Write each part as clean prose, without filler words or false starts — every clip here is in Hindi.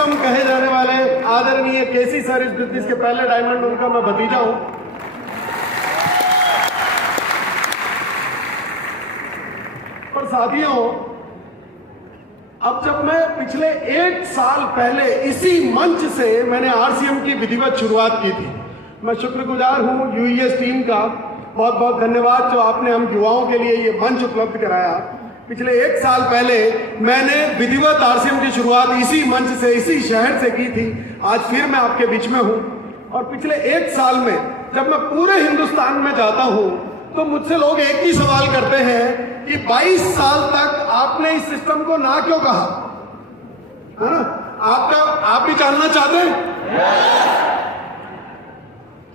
हैंडसम कहे जाने वाले आदरणीय केसी सर इस बिजनेस के पहले डायमंड, उनका मैं भतीजा हूं। पर साथियों, अब जब मैं पिछले 1 साल पहले इसी मंच से मैंने आरसीएम की विधिवत शुरुआत की थी, मैं शुक्रगुजार हूं यूईएस टीम का। बहुत बहुत धन्यवाद जो आपने हम युवाओं के लिए ये मंच उपलब्ध कराया। पिछले 1 साल पहले मैंने विधिवत आरसीएम की शुरुआत इसी मंच से, इसी शहर से की थी। आज फिर मैं आपके बीच में हूं। और पिछले 1 साल में जब मैं पूरे हिंदुस्तान में जाता हूं तो मुझसे लोग एक ही सवाल करते हैं कि 22 साल तक आपने इस सिस्टम को ना क्यों कहा, है ना? आप भी जानना चाहते हैं?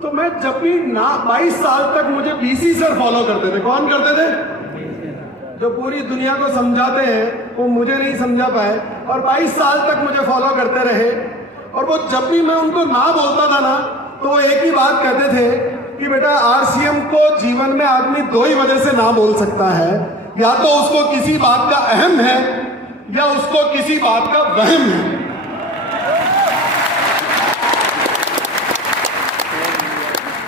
तो मैं जब भी ना 22 साल तक मुझे बीसी सर फॉलो करते थे। कौन करते थे? जो पूरी दुनिया को समझाते हैं, वो मुझे नहीं समझा पाए और 22 साल तक मुझे फॉलो करते रहे। और वो जब भी मैं उनको ना बोलता था ना, तो वो एक ही बात कहते थे कि बेटा आरसीएम को जीवन में आदमी 2 ही वजह से ना बोल सकता है, या तो उसको किसी बात का अहम है या उसको किसी बात का वहम है।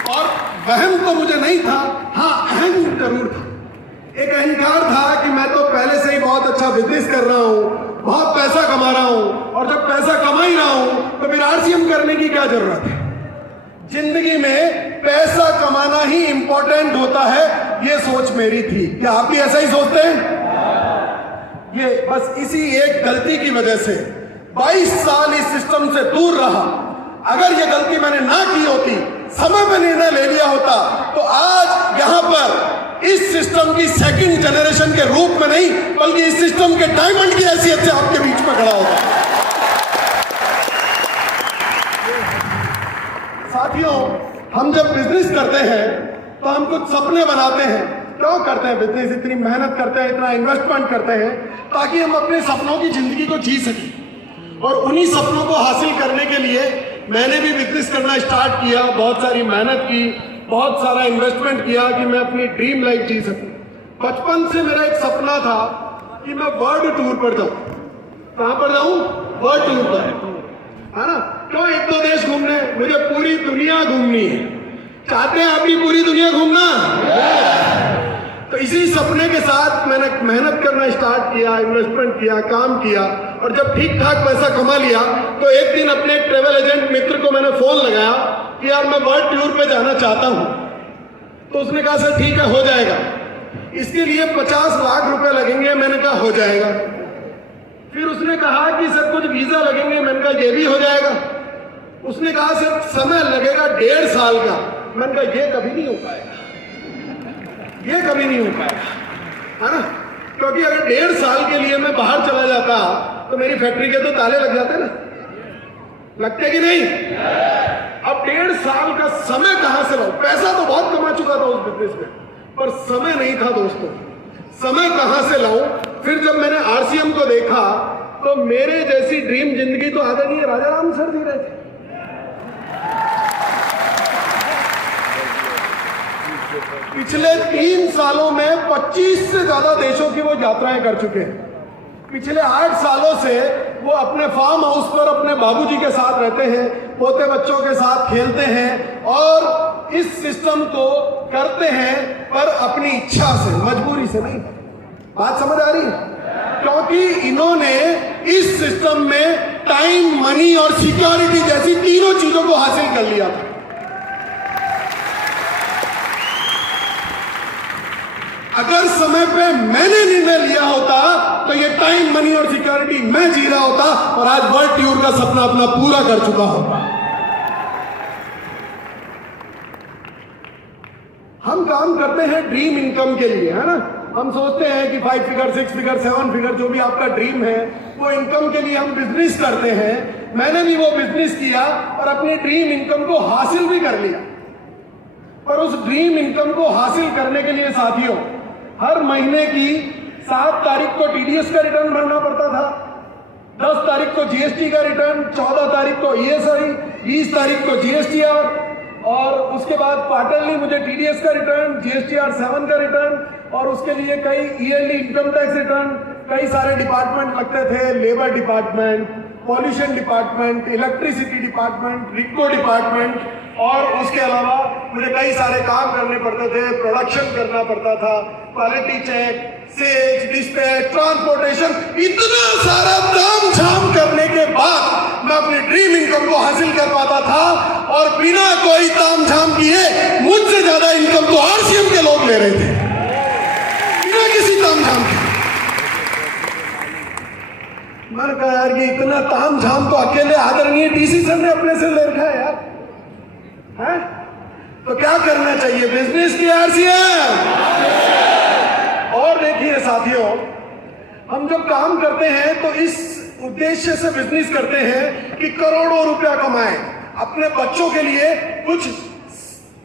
और वहम तो मुझे नहीं था, हाँ अहम जरूर था। एक अहंकार था कि मैं तो पहले से ही बहुत अच्छा बिजनेस कर रहा हूं, बहुत पैसा कमा रहा हूं, और जब पैसा कमा ही रहा हूं तो फिर आरसीएम करने की क्या जरूरत है। जिंदगी में पैसा कमाना ही इंपॉर्टेंट होता है, ये सोच मेरी थी। क्या आप भी ऐसा ही सोचते हैं? ये बस इसी एक गलती की वजह से 22 साल इस सिस्टम से दूर रहा। अगर ये गलती मैंने ना की होती, समय पर निर्णय ले लिया होता, तो आज यहां पर इस सिस्टम की सेकंड जनरेशन के रूप में नहीं, बल्कि इस सिस्टम के डायमंड की हैसियत से आपके बीच में खड़ा होता। साथियों, हम जब बिजनेस करते हैं तो हम कुछ सपने बनाते हैं। क्यों करते हैं बिजनेस? इतनी मेहनत करते हैं, इतना इन्वेस्टमेंट करते हैं ताकि हम अपने सपनों की जिंदगी को जी सकें। और उन्हीं सपनों को हासिल करने के लिए मैंने भी बिजनेस करना स्टार्ट किया। बहुत सारी मेहनत की, बहुत सारा इन्वेस्टमेंट किया कि मैं अपनी ड्रीम लाइफ जी सकूं। बचपन से मेरा एक सपना था कि मैं वर्ल्ड टूर पर जाऊं। कहां पर जाऊं? वर्ल्ड टूर पर, है ना? क्यों 1-2 देश घूमने? मुझे पूरी दुनिया घूमनी है। चाहते हैं आप भी पूरी दुनिया घूमना? तो इसी सपने के साथ मैंने मेहनत करना स्टार्ट किया, इन्वेस्टमेंट किया, काम किया, और जब ठीक ठाक पैसा कमा लिया तो एक दिन अपने एक ट्रेवल एजेंट मित्र को मैंने फोन लगाया कि यार मैं वर्ल्ड टूर पे जाना चाहता हूं। तो उसने कहा सर ठीक है, हो जाएगा, इसके लिए 50 लाख रुपए लगेंगे। मैंने कहा हो जाएगा। फिर उसने कहा कि सर कुछ वीजा लगेंगे। मैंने कहा ये भी हो जाएगा। उसने कहा सर समय लगेगा 1.5 साल का। मैंने कहा ये कभी नहीं हो पाएगा, ये कभी नहीं हो पाएगा, है ना? क्योंकि अगर 1.5 साल के लिए मैं बाहर चला जाता तो मेरी फैक्ट्री के तो ताले लग जाते ना, लगते कि नहीं? अब 1.5 साल का समय कहां से लाऊं? पैसा तो बहुत कमा चुका था उस बिजनेस में, पर समय नहीं था दोस्तों। समय कहां से लाऊं? फिर जब मैंने आरसीएम को देखा तो मेरे जैसी ड्रीम जिंदगी तो आदरणीय राजाराम सर जी रहे थे। पिछले 3 सालों में 25 से ज्यादा देशों की वो यात्राएं कर चुके हैं। पिछले 8 सालों से वो अपने फार्म हाउस पर अपने बाबूजी के साथ रहते हैं, पोते बच्चों के साथ खेलते हैं और इस सिस्टम को करते हैं, पर अपनी इच्छा से, मजबूरी से नहीं। बात समझ आ रही है? क्योंकि इन्होंने इस सिस्टम में टाइम, मनी और सिक्योरिटी जैसी तीनों चीजों को हासिल कर लिया था। अगर समय पे मैंने निर्णय लिया होता तो ये टाइम, मनी और सिक्योरिटी मैं जी रहा होता और आज वर्ल्ड टूर का सपना अपना पूरा कर चुका होता। हम काम करते हैं ड्रीम इनकम के लिए, है ना? हम सोचते हैं कि 5 फिगर, 6 फिगर, 7 फिगर, जो भी आपका ड्रीम है, वो इनकम के लिए हम बिजनेस करते हैं। मैंने भी वो बिजनेस किया और अपनी ड्रीम इनकम को हासिल भी कर लिया। पर उस ड्रीम इनकम को हासिल करने के लिए साथियों, हर महीने की 7 तारीख को टीडीएस का रिटर्न भरना पड़ता था, 10 तारीख को जीएसटी का रिटर्न, 14 तारीख को ईएसआई, 20 तारीख को जीएसटीआर, और उसके बाद क्वार्टरली मुझे टीडीएस का रिटर्न, जीएसटीआर 7 का रिटर्न, और उसके लिए कई ईयरली इनकम टैक्स रिटर्न, कई सारे डिपार्टमेंट लगते थे, labour department, pollution department, electricity department, RIICO department, और उसके अलावा मुझे कई सारे काम करने पड़ते थे, प्रोडक्शन करना पड़ता था, quality check, sales, dispatch, transportation, इतना सारा ताम झाम करने के बाद मैं अपनी ड्रीम इनकम को हासिल कर पाता था। और बिना कोई ताम झाम किए मुझसे ज्यादा इनकम तो आरसीएम के लोग ले रहे थे, बिना किसी ताम झाम के। मैंने कहा यार ये इतना ताम झाम तो अकेले आदरणीय डीसी सर ने अपने से ले रखा है यार, है? तो क्या करना चाहिए, बिजनेस की आरसीएम। और देखिए साथियों, हम जब काम करते हैं तो इस उद्देश्य से बिजनेस करते हैं कि करोड़ों रुपया कमाएं, अपने बच्चों के लिए कुछ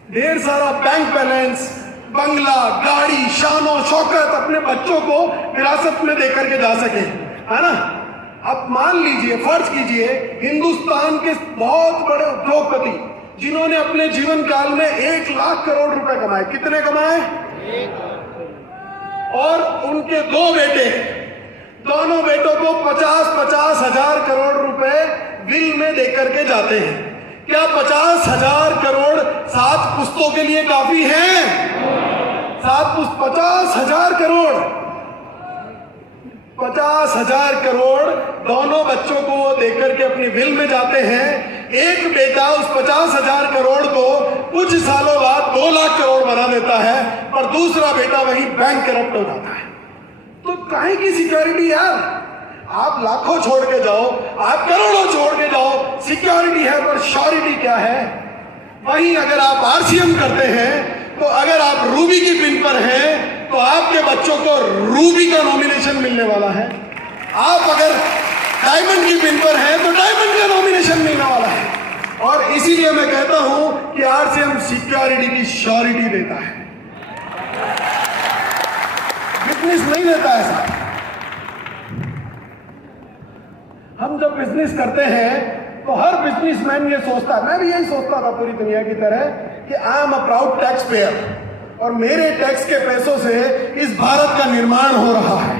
ढेर सारा बैंक बैलेंस, बंगला, गाड़ी, शानो शौकत अपने बच्चों को विरासत में देकर के जा सके, है ना। अब मान लीजिए, फर्ज कीजिए, हिंदुस्तान के बहुत बड़े उद्योगपति जिन्होंने अपने जीवन काल में 1 लाख करोड़ रुपए कमाए, कितने कमाए? और उनके 2 बेटे, दोनों बेटों को 50-50 हजार करोड़ रुपए विल में देकर के जाते हैं। क्या 50,000 करोड़ 7 पुश्तों के लिए काफी है? 50,000 करोड़, 50,000 करोड़ दोनों बच्चों को वो देकर के अपनी विल में जाते हैं। एक बेटा उस 50,000 करोड़ को कुछ सालों बाद 2 लाख करोड़ बना देता है, और दूसरा बेटा वही बैंक करप्ट हो जाता है। तो काहे की सिक्योरिटी यार? आप लाखों छोड़ के जाओ, आप करोड़ों छोड़ के जाओ, सिक्योरिटी है, पर श्योरिटी क्या है? वहीं अगर आप आरसीएम करते हैं, तो अगर आप रूबी की पिन पर हैं तो आपके बच्चों को रूबी का नॉमिनेशन मिलने वाला है। आप अगर डायमंड की पिन पर हैं तो डायमंड का नॉमिनेशन मिलने वाला है। और इसीलिए मैं कहता हूं कि आरसीएम सिक्योरिटी की श्योरिटी देता है, बिजनेस नहीं देता है साहब। हम जब बिजनेस करते हैं तो हर बिजनेसमैन ये सोचता है, मैं भी यही सोचता था पूरी दुनिया की तरह, कि I am a proud tax payer, और मेरे टैक्स के पैसों से इस भारत का निर्माण हो रहा है।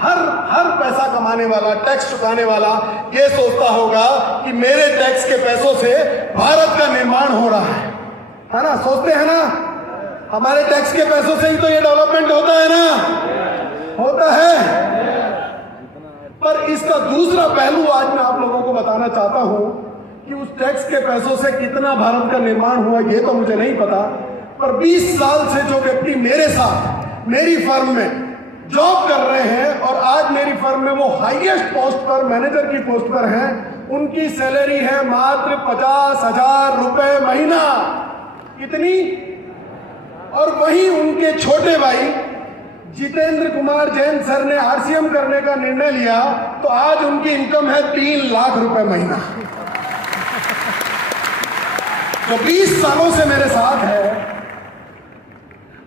हर पैसा कमाने वाला, टैक्स चुकाने वाला ये सोचता होगा कि मेरे टैक्स के पैसों से भारत का निर्माण हो रहा है ना? सोचते हैं ना, हमारे टैक्स के पैसों से ही तो ये डेवलपमेंट होता है ना, होता है। पर इसका दूसरा पहलू आज मैं आप लोगों को बताना चाहता हूं कि उस टैक्स के पैसों से कितना भारत का निर्माण हुआ ये तो मुझे नहीं पता, पर 20 साल से जो व्यक्ति मेरे साथ मेरी फर्म में जॉब कर रहे हैं और आज मेरी फर्म में वो हाईएस्ट पोस्ट पर, मैनेजर की पोस्ट पर हैं, उनकी सैलरी है मात्र 50,000 रुपए महीना। कितनी? और वहीं उनके छोटे भाई जितेंद्र कुमार जैन सर ने आरसीएम करने का निर्णय लिया तो आज उनकी इनकम है 3 लाख रुपए महीना। जो 20 सालों से मेरे साथ है।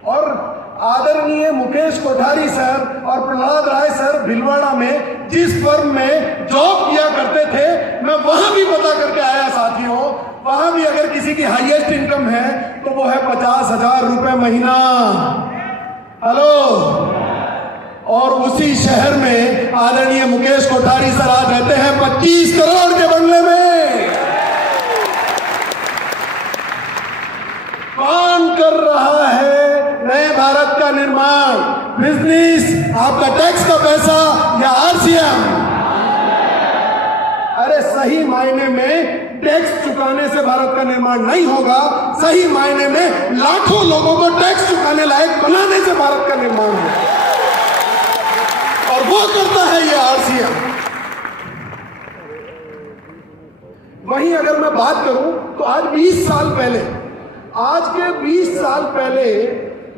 और आदरणीय मुकेश कोठारी सर और प्रहलाद राय सर भीलवाड़ा में जिस फर्म में जॉब किया करते थे, मैं वहां भी पता करके आया साथियों, वहां भी अगर किसी की हाईएस्ट इनकम है तो वो है 50,000 रुपए महीना। हेलो। और उसी शहर में आदरणीय मुकेश कोठारी सर आज रहते हैं 25 करोड़ के बंगले में। कौन कर रहा है नए भारत का निर्माण? बिजनेस, आपका टैक्स का पैसा या आरसीएम? अरे सही मायने में टैक्स चुकाने से भारत का निर्माण नहीं होगा, सही मायने में लाखों लोगों को टैक्स चुकाने लायक बनाने से भारत का निर्माण होगा, और वो करता है ये आरसीएम। वहीं अगर मैं बात करूं तो आज 20 साल पहले, आज के 20 साल पहले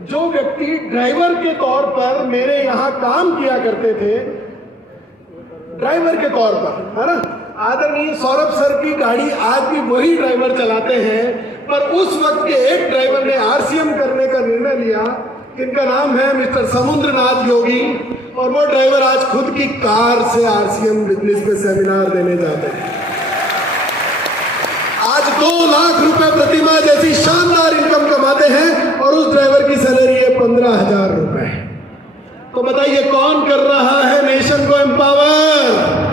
जो व्यक्ति ड्राइवर के तौर पर मेरे यहां काम किया करते थे, ड्राइवर के तौर पर, है ना, आदरणीय सौरभ सर की गाड़ी आज भी वही ड्राइवर चलाते हैं, पर उस वक्त के एक ड्राइवर ने आरसीएम करने का निर्णय लिया, जिनका नाम है मिस्टर समुद्रनाथ योगी, और वो ड्राइवर आज खुद की कार से आरसीएम बिजनेस में सेमिनार देने जाते हैं। आज 2 लाख रुपए प्रतिमाह जैसी शानदार इनकम कमाते हैं, और उस ड्राइवर की सैलरी है 15,000 रुपए। तो बताइए कौन कर रहा है नेशन को एम्पावर?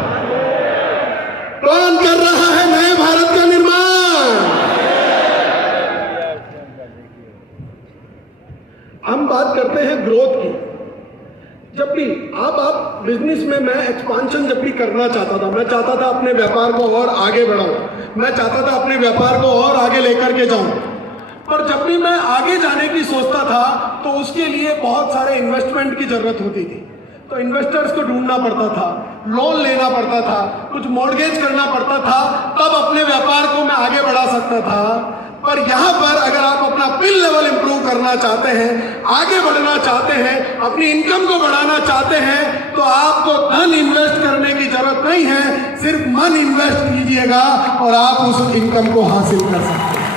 बिजनेस में मैं एक्सपांशन जब भी करना चाहता था, मैं चाहता था अपने व्यापार को और आगे बढ़ाऊं, मैं चाहता था अपने व्यापार को और आगे लेकर के जाऊं, पर जब भी मैं आगे जाने की सोचता था तो उसके लिए बहुत सारे इन्वेस्टमेंट की जरूरत होती थी। तो इन्वेस्टर्स को ढूंढना पड़ता था, लोन लेना पड़ता था, कुछ मॉर्गेज करना पड़ता था, तब अपने व्यापार को मैं आगे बढ़ा सकता था। पर यहाँ पर अगर आप अपना पिन लेवल इंप्रूव करना चाहते हैं, आगे बढ़ना चाहते हैं, अपनी इनकम को बढ़ाना चाहते हैं, तो आपको धन इन्वेस्ट करने की जरूरत नहीं है, सिर्फ मन इन्वेस्ट कीजिएगा और आप उस इनकम को हासिल कर सकते हैं।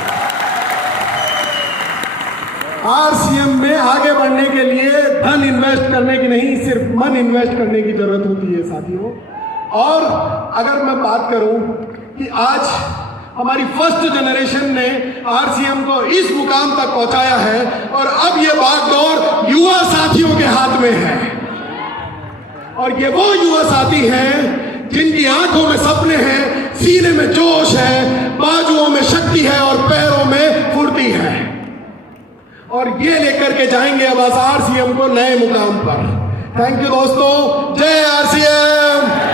आरसीएम में आगे बढ़ने के लिए धन इन्वेस्ट करने की नहीं, सिर्फ मन इन्वेस्ट करने की जरूरत होती है साथियों। और अगर मैं बात करूं कि आज हमारी फर्स्ट जनरेशन ने आरसीएम को इस मुकाम तक पहुंचाया है और अब ये बागडोर युवा साथियों के हाथ में है। और ये वो युवा साथी हैं जिनकी आंखों में सपने हैं, सीने में जोश है, बाजुओं में शक्ति है और पैरों में फुर्ती है, और ये लेकर के जाएंगे अब आरसीएम को नए मुकाम पर। थैंक यू दोस्तों, जय आरसीएम।